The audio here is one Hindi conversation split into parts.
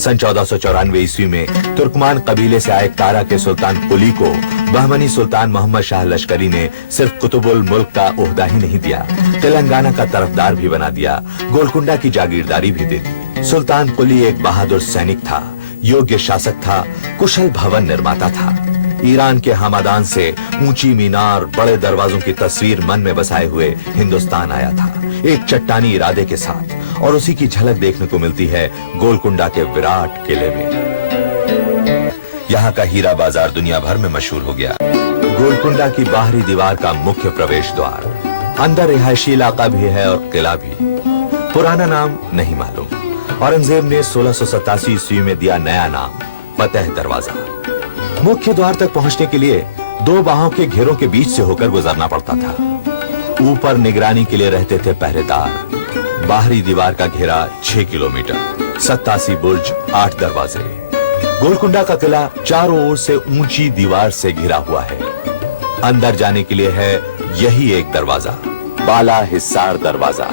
सन 1494 ईस्वी में तुर्कमान कबीले से आए कारा के सुल्तान कुली को बहमनी सुल्तान मोहम्मद शाह लश्करी ने सिर्फ कुतुबुल मुल्क का ओहदा ही नहीं दिया, तेलंगाना का तरफदार भी बना दिया, गोलकुंडा की जागीरदारी भी दे दी। सुल्तान कुली एक बहादुर सैनिक था, योग्य शासक था, कुशल भवन निर्माता था। ईरान के हमादान से ऊंची मीनार, बड़े दरवाजों की तस्वीर मन में बसाए हुए हिंदुस्तान आया था, एक चट्टानी इरादे के साथ, और उसी की झलक देखने को मिलती है गोलकुंडा के विराट किले में। यहाँ का हीरा बाजार दुनिया भर में मशहूर हो गया। गोलकुंडा की बाहरी दीवार का मुख्य प्रवेश द्वार, अंदर रिहायशी इलाका भी है और किला भी। पुराना नाम नहीं मालूम। औरंगजेब ने 1687 ईस्वी में दिया नया नाम, फतेह दरवाजा। मुख्य द्वार तक पहुंचने के लिए दो बाहों के घेरों के बीच से होकर गुजरना पड़ता था। ऊपर निगरानी के लिए रहते थे पहरेदार। बाहरी दीवार का घेरा 6 किलोमीटर, 87 बुर्ज, 8 दरवाजे। गोलकुंडा का किला चारों ओर से ऊंची दीवार से घिरा हुआ है। अंदर जाने के लिए है यही एक दरवाजा, बाला हिस्सार दरवाजा।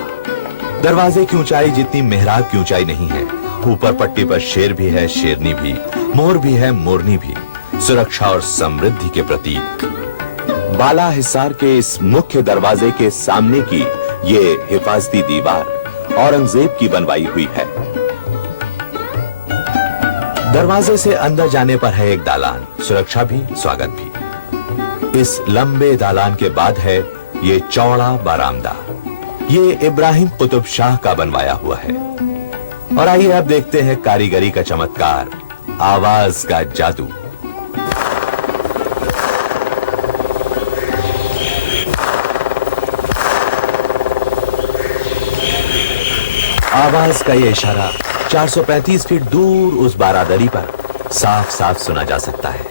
दरवाजे की ऊंचाई जितनी मेहराब की ऊंचाई नहीं है। ऊपर पट्टी पर शेर भी है, शेरनी भी, मोर भी है, मोरनी भी, सुरक्षा और समृद्धि के प्रतीक। बाला हिस्सार के इस मुख्य दरवाजे के सामने की ये हिफाजती दीवार औरंगजेब की बनवाई हुई है। दरवाजे से अंदर जाने पर है एक दालान, सुरक्षा भी, स्वागत भी। इस लंबे दालान के बाद है ये चौड़ा बरामदा। ये इब्राहिम कुतुब शाह का बनवाया हुआ है। और आइए अब देखते हैं कारीगरी का चमत्कार, आवाज का जादू। आवाज का ये इशारा 435 फीट दूर उस बारादरी पर साफ साफ सुना जा सकता है।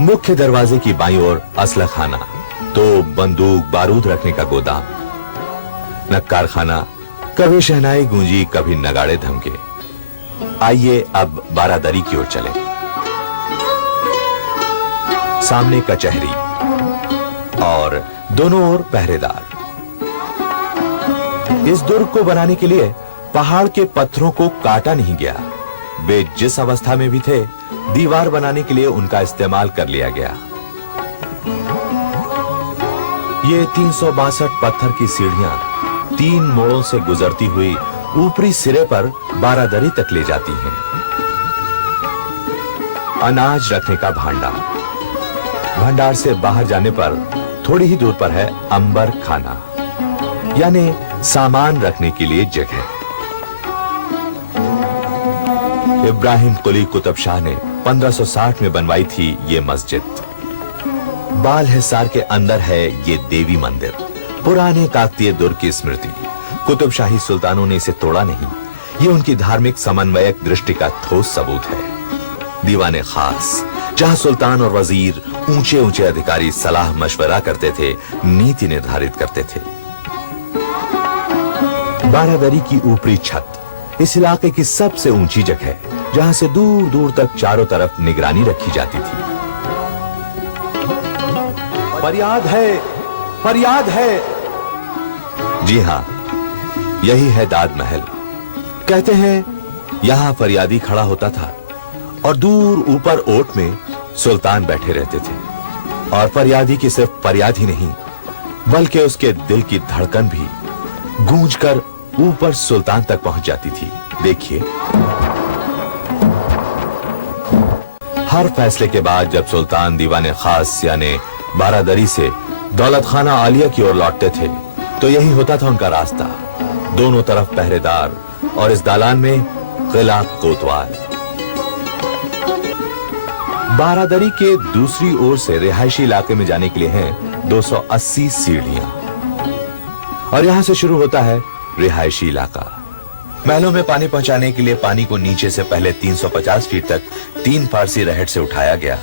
मुख्य दरवाजे की बाईं ओर असलह खाना, तो बंदूक बारूद रखने का गोदाम, नक्कार खाना, कभी शहनाई गूंजी, कभी नगाड़े धमके। आइए अब बारादरी की ओर चलें। सामने कचहरी और दोनों ओर पहरेदार। इस दुर्ग को बनाने के लिए पहाड़ के पत्थरों को काटा नहीं गया। वे जिस अवस्था में भी थे, दीवार बनाने के लिए उनका इस्तेमाल कर लिया गया। ये 362 पत्थर की सीढ़ियां 3 मोड़ों से गुजरती हुई ऊपरी सिरे पर बारादरी तक ले जाती हैं। अनाज रखने का भांडार, भंडार से बाहर जाने पर थोड़ी ही दूर पर है अंबर खाना, यानी सामान रखने के लिए जगह। इब्राहिम कुली कुतुब शाह ने 1560 में बनवाई थी ये मस्जिद। बाल हिसार के अंदर है ये देवी मंदिर, पुराने काकतीय दुर्ग की स्मृति। कुतुब शाही सुल्तानों ने इसे तोड़ा नहीं। ये उनकी धार्मिक समन्वयक दृष्टि का ठोस सबूत है। दीवाने खास, जहां सुल्तान और वजीर, ऊंचे ऊंचे अधिकारी सलाह मशवरा करते थे, नीति निर्धारित करते थे। बारादरी की ऊपरी छत इस इलाके की सबसे ऊंची जगह, जहां से दूर दूर तक चारों तरफ निगरानी रखी जाती थी। फरियाद है, फरियाद है। जी हां, यही है दाद महल। कहते हैं यहां फरियादी खड़ा होता था और दूर ऊपर ओट में सुल्तान बैठे रहते थे। और फरियादी की सिर्फ फरियाद ही नहीं, बल्कि उसके दिल की धड़कन भी गूंजकर ऊपर सुल्तान तक पहुंच जाती थी। देखिए, हर फैसले के बाद जब सुल्तान दीवाने खास यानी बारादरी से दौलत खाना आलिया की ओर लौटते थे, तो यही होता था उनका रास्ता। दोनों तरफ पहरेदार और इस दालान में किला कोतवाल। बारादरी के दूसरी ओर से रिहायशी इलाके में जाने के लिए हैं 280 सीढ़ियां, और यहां से शुरू होता है रिहायशी इलाका। महलों में पानी पहुंचाने के लिए पानी को नीचे से पहले 350 फीट तक 3 फारसी रहट से उठाया गया।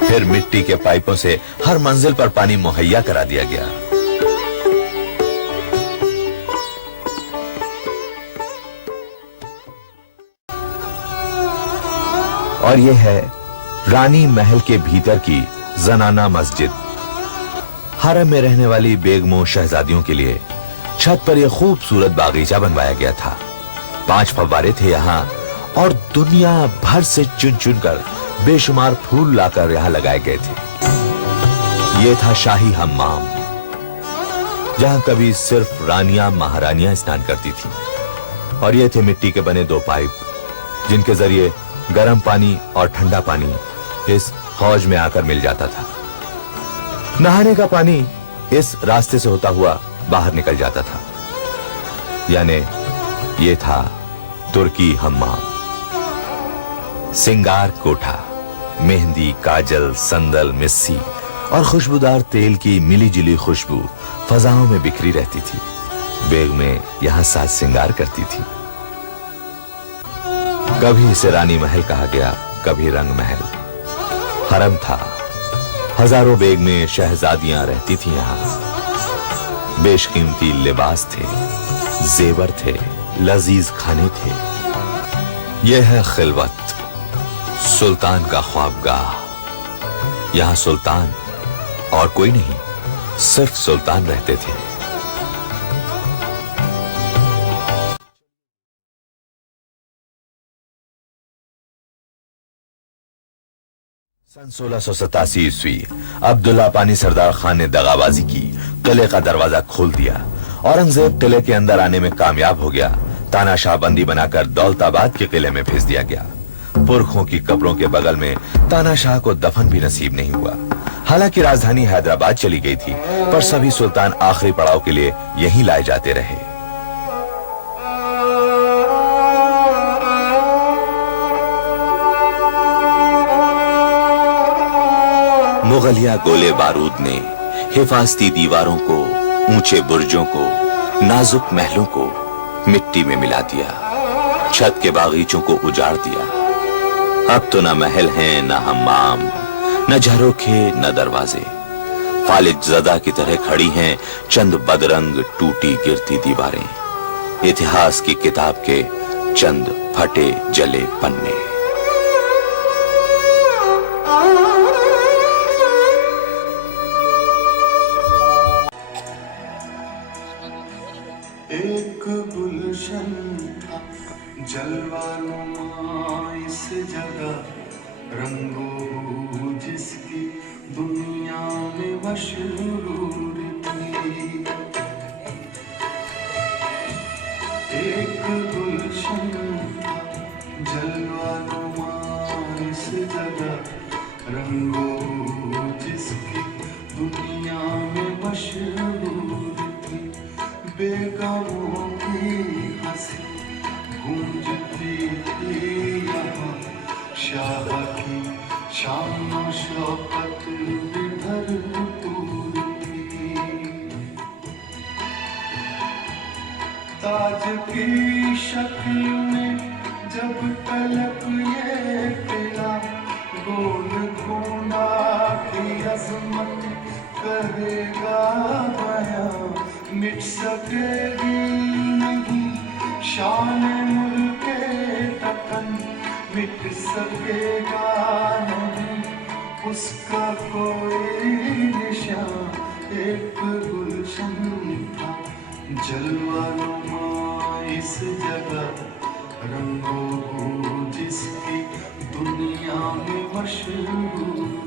फिर मिट्टी के पाइपों से हर मंजिल पर पानी मुहैया करा दिया गया। और यह है रानी महल के भीतर की जनाना मस्जिद। हरम में रहने वाली बेगमों शहजादियों के लिए छत पर यह खूबसूरत बागीचा बनवाया गया था। 5 फव्वारे थे यहाँ और दुनिया भर से चुन चुन कर बेशुमार फूल लाकर यहाँ लगाए गए थे। ये था शाही हम्माम, जहां कभी सिर्फ रानियां महारानियां स्नान करती थीं। और ये थे मिट्टी के बने 2 पाइप, जिनके जरिए गर्म पानी और ठंडा पानी इस हौज में आकर मिल जाता था। नहाने का पानी इस रास्ते से होता हुआ बाहर निकल जाता था। यानी ये था तुर्की हम्माम। सिंगार कोठा, मेहंदी, काजल, संदल, मिस्सी और खुशबूदार तेल की मिली जुली खुशबू फजाओं में बिखरी रहती थी। बेगमें यहां साज सिंगार करती थी। कभी इसे रानी महल कहा गया, कभी रंग महल। हरम था, हजारों बेगमें शहजादियां रहती थी यहां। बेशकीमती लिबास थे, जेवर थे, लजीज खाने थे। यह है खिलवत, सुल्तान का ख्वाबगाह। यहां सुल्तान और कोई नहीं, सिर्फ सुल्तान रहते थे। सन 1687 ईस्वी अब्दुल्ला पानी सरदार खान ने दगाबाजी की, किले का दरवाजा खोल दिया। औरंगजेब किले के अंदर आने में कामयाब हो गया। तानाशाह बंदी बनाकर दौलताबाद के किले में भेज दिया गया। पुरखों की कब्रों के बगल में तानाशाह को दफन भी नसीब नहीं हुआ। हालांकि राजधानी हैदराबाद चली गई थी, पर सभी सुल्तान आखिरी पड़ाव के लिए यहीं लाए जाते रहे। मुगलिया गोले बारूद ने हिफाजती दीवारों को, ऊंचे बुर्जों को, नाजुक महलों को मिट्टी में मिला दिया। छत के बागीचों को उजाड़ दिया। अब तो न महल हैं, न हम्माम, न झरोखे, न दरवाजे। फालिज ज़दा की तरह खड़ी हैं चंद बदरंग टूटी गिरती दीवारें। इतिहास की किताब के चंद फटे जले पन्ने। एक गुलशन था जलवानुमा इस जगह, रंगो जिसकी दुनिया में मशहूर थी। एक गुलशन था जलवानुमा इस जगह, रंगो जिसकी दुनिया में मशहूर थी। बेगमों की हंसी गूंजती थी यहाँ, शाह की शान शौकत भी भरपूर थी। ताज की शक्ल में जब तलक ये किला, गोलकोंडा की अजमत करेगा बयां, मिट सकेगी नहीं शान मुल्के तकन, मिट सकेगा नहीं उसका कोई निशान। एक गुलशन था जलवानुमा इस जगह, रंगो जिसकी दुनिया में मशहूर